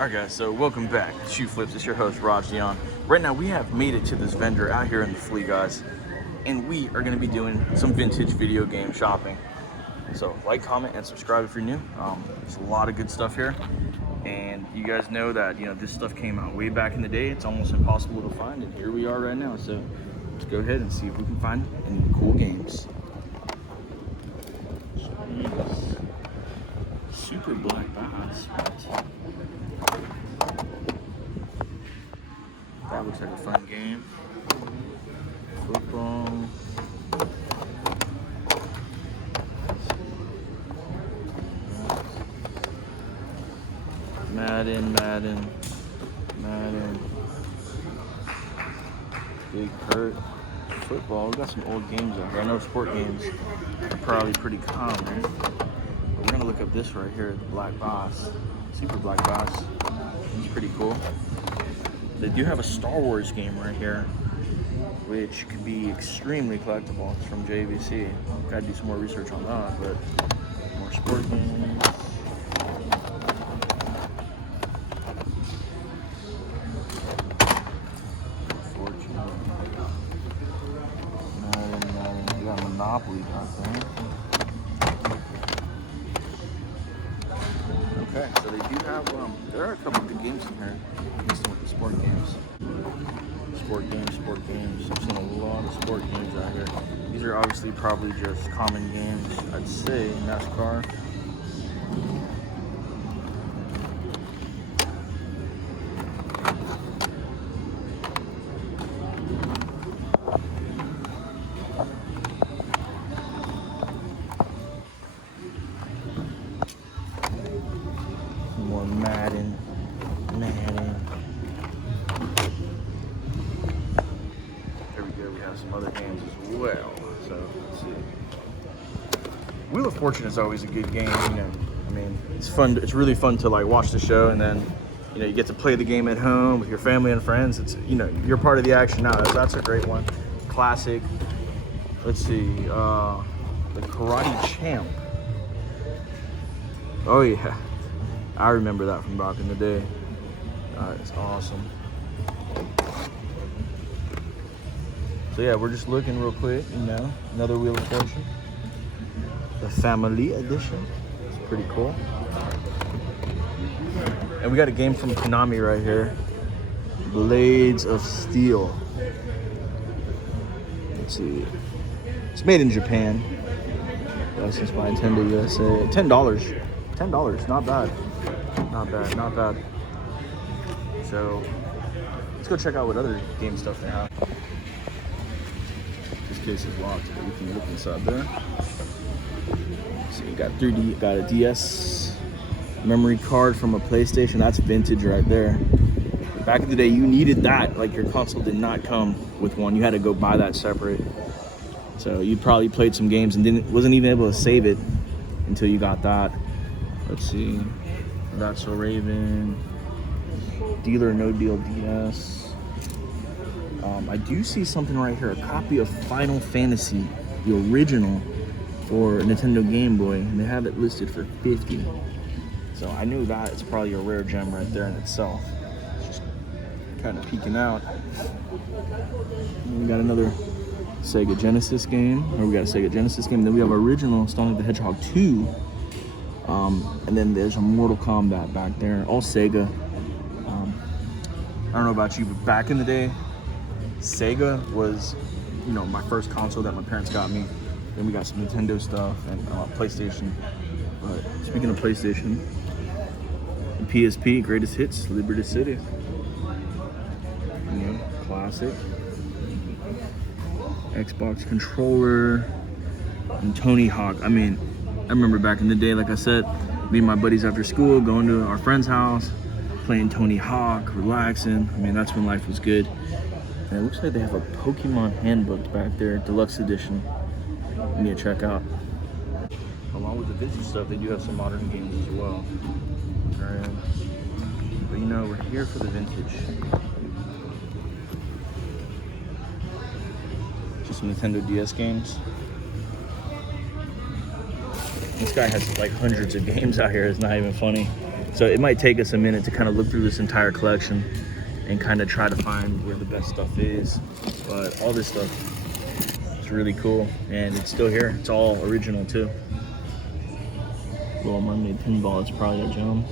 Alright guys, so welcome back to Shoe Flips. It's your host, Raj Dion. Right now we have made it to this vendor out here in the Flea, guys. And we are going to be doing some vintage video game shopping. So like, comment, and subscribe if you're new. There's a lot of good stuff here. And you guys know that, this stuff came out way back in the day. It's almost impossible to find, and here we are right now. So let's go ahead and see if we can find any cool games. Jeez. Super black bass. That looks like a fun game. Football. Madden. Big Hurt. Football. We got some old games out here. I know sport games are probably pretty common. But we're gonna look up this right here, the Black Bass. Super Black Bass. It's pretty cool. They do have a Star Wars game right here, which could be extremely collectible. It's from JVC. Gotta do some more research on that, but more sport games. We got Monopoly back there. Okay, so they do have, there are a couple good games in here. Mixed with the sport games. Sport games. I've seen a lot of sport games out here. These are obviously probably just common games, I'd say. NASCAR. More Madden. There we go. We have some other games as well. So let's see. Wheel of Fortune is always a good game. It's fun. It's really fun to like watch the show, and then you get to play the game at home with your family and friends. It's you're part of the action now. That's a great one. Classic. Let's see. The Karate Champ. Oh yeah. I remember that from back in the day. That is awesome. So yeah, we're just looking real quick, another Wheel of Fortune. The Family Edition. It's pretty cool. And we got a game from Konami right here. Blades of Steel. Let's see. It's made in Japan. Licensed by Nintendo USA. $10. $10, not bad. Not bad. So let's go check out what other game stuff they have. This case is locked, but we can look inside there. So you got 3D, got a DS memory card from a PlayStation. That's vintage right there. Back in the day, you needed that. Like, your console did not come with one. You had to go buy that separate. So you probably played some games and wasn't even able to save it until you got that. Let's see. That's a Raven. Dealer No Deal DS. I do see something right here. A copy of Final Fantasy, the original, for Nintendo Game Boy. And they have it listed for $50. So I knew that it's probably a rare gem right there in itself. Just kind of peeking out. And we got another Sega Genesis game. Then we have original Sonic the Hedgehog 2. And then there's a Mortal Kombat back there, all Sega. I don't know about you, but back in the day, Sega was, my first console that my parents got me. Then we got some Nintendo stuff and PlayStation. But speaking of PlayStation, PSP, Greatest Hits, Liberty City. Classic. Xbox controller and Tony Hawk. I remember back in the day, like I said, me and my buddies after school going to our friend's house, playing Tony Hawk, relaxing. That's when life was good. And it looks like they have a Pokemon handbook back there, deluxe edition. You need to check out. Along with the vintage stuff, they do have some modern games as well. Alright. But we're here for the vintage. Just some Nintendo DS games. This guy has like hundreds of games out here. It's not even funny. So it might take us a minute to kind of look through this entire collection and kind of try to find where the best stuff is. But all this stuff is really cool, and it's still here. It's all original too. Little Mermaid pinball, it's probably a gem.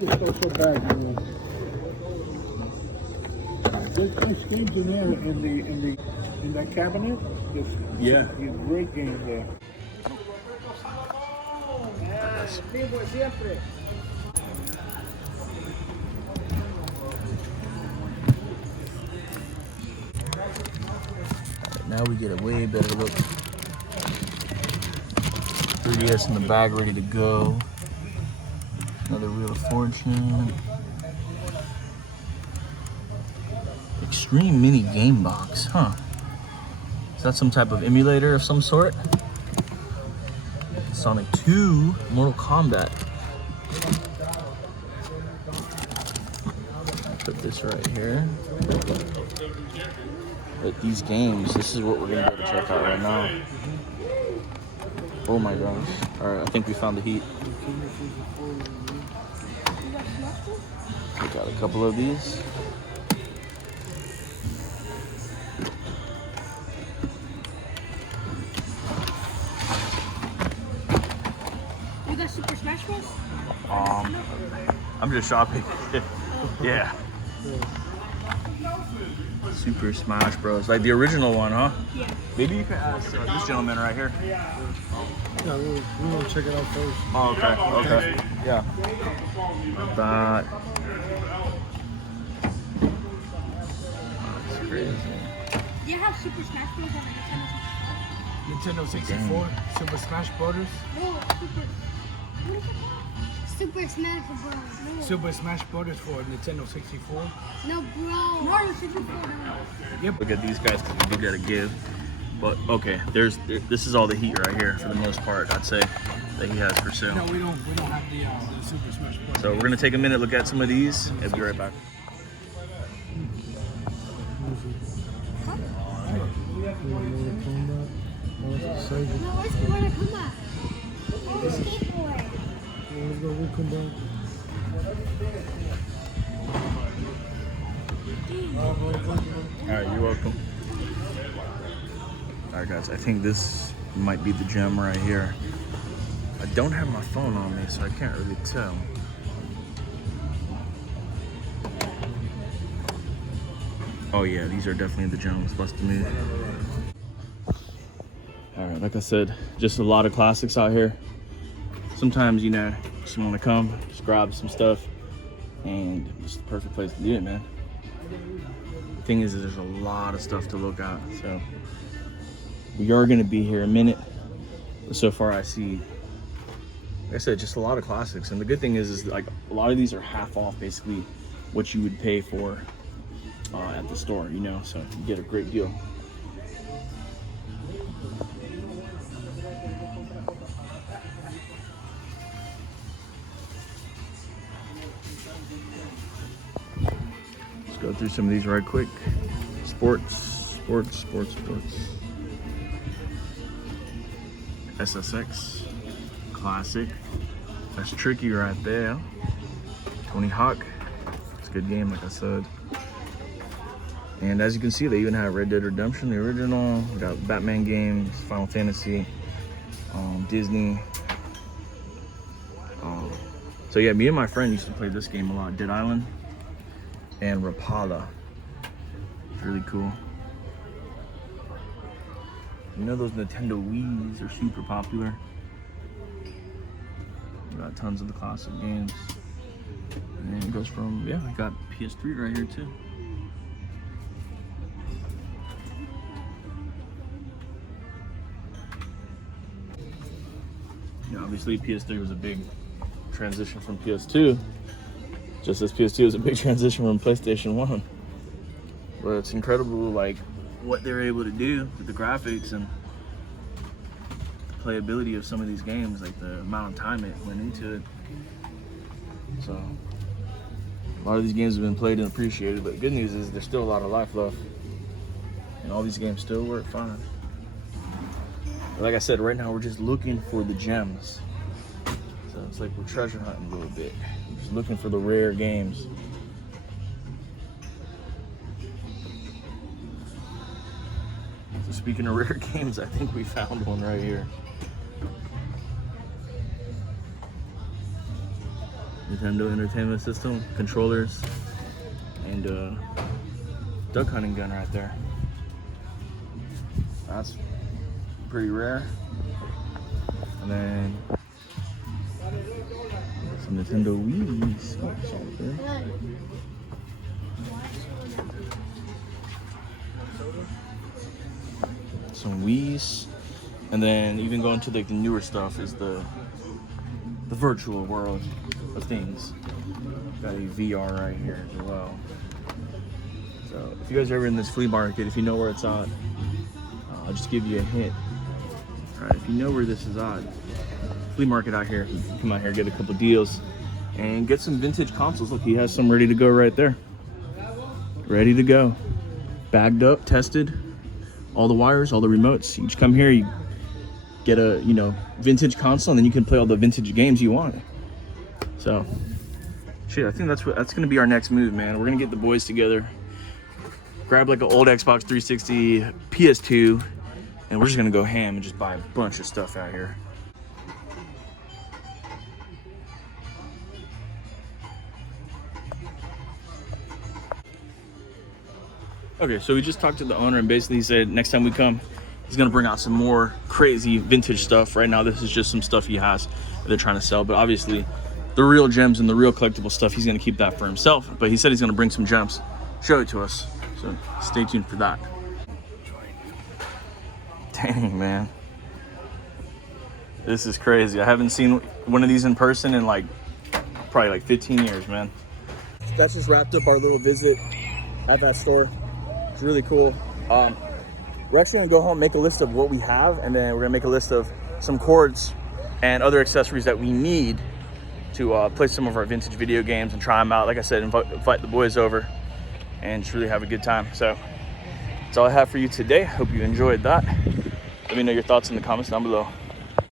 Just go so bad, you know. There's games in there in that cabinet. There's great games there. Now we get a way better look. 3DS in the bag, ready to go. Another Wheel of Fortune. Extreme Mini Game Box, huh? Is that some type of emulator of some sort? Sonic 2, Mortal Kombat. Put this right here. But these games, this is what we're gonna go to check out right now. Oh my gosh. Alright, I think we found the heat. We got a couple of these. You got Super Smash Bros? I'm just shopping. Yeah. Super Smash Bros. Like the original one, huh? Yeah. Maybe you can ask this gentleman right here. Yeah, we want to check it out first. Oh, okay. Okay. Yeah. That. That's crazy. Do you have Super Smash Bros on Nintendo 64, Super Smash Brothers. No, what is it called? Super Smash Bros. No. Super Smash Brothers for Nintendo 64. No, bro. Mario 64. Yep. Look at these guys because we do gotta give. But okay, this is all the heat right here for the most part. I'd say that he has for sale. No, we don't have the Super Smash Brothers. So we're gonna take a minute, look at some of these, and be right back. No, where's Mortal Kombat? Oh, skateboard. Alright, you're welcome. Alright guys, I think this might be the gem right here. I don't have my phone on me, so I can't really tell. Oh yeah, these are definitely the gems, busted me. Alright, like I said, just a lot of classics out here. Sometimes, you know, just want to come, just grab some stuff, and it's the perfect place to do it, man. The thing is, there's a lot of stuff to look at, so we are going to be here a minute. But so far, I see, like I said, just a lot of classics. And the good thing is like a lot of these are half off, basically, what you would pay for at the store, you know, so you get a great deal. Let's go through some of these right quick. Sports. SSX, classic. That's tricky right there. Tony Hawk, it's a good game, like I said. And as you can see, they even have Red Dead Redemption, the original. We got Batman games, Final Fantasy, Disney. So yeah, me and my friend used to play this game a lot, Dead Island and Rapala. It's really cool. You know those Nintendo Wii's are super popular. We got tons of the classic games. And it goes from, yeah, I got PS3 right here too. Yeah, obviously PS3 was a big transition from PS2. Just as PS2 was a big transition from PlayStation 1. But it's incredible, like, what they're able to do with the graphics and the playability of some of these games, like the amount of time it went into it. So a lot of these games have been played and appreciated, but the good news is there's still a lot of life left, and all these games still work fine. But like I said, right now we're just looking for the gems. It's like we're treasure hunting a little bit. Just looking for the rare games. So speaking of rare games, I think we found one right here. Nintendo Entertainment System, controllers, and duck hunting gun right there. That's pretty rare. And then some Nintendo Wii's. Oh, it's all there. Some Wii's. And then even going to like the newer stuff is the virtual world of things. Got a VR right here as well. So if you guys are ever in this flea market, if you know where it's at, I'll just give you a hint. All right, if you know where this is at, flea market out here, you can come out here, get a couple deals, and get some vintage consoles. Look, he has some ready to go right there. Ready to go. Bagged up, tested, all the wires, all the remotes. You just come here, you get a, you know, vintage console, and then you can play all the vintage games you want. So, shit, I think that's gonna be our next move, man. We're gonna get the boys together, grab like an old Xbox 360, PS2, and we're just gonna go ham and just buy a bunch of stuff out here. Okay, so we just talked to the owner, and basically he said next time we come, he's gonna bring out some more crazy vintage stuff. Right now, this is just some stuff he has that they're trying to sell, but obviously the real gems and the real collectible stuff, he's gonna keep that for himself. But he said he's gonna bring some gems, show it to us. So stay tuned for that. Dang, man. This is crazy. I haven't seen one of these in person in like, probably like 15 years, man. That's just wrapped up our little visit at that store. It's really cool. We're actually gonna go home, make a list of what we have, and then we're gonna make a list of some cords and other accessories that we need to play some of our vintage video games and try them out. Like I said, invite the boys over and just really have a good time. So that's all I have for you today. Hope you enjoyed that. Let me know your thoughts in the comments down below.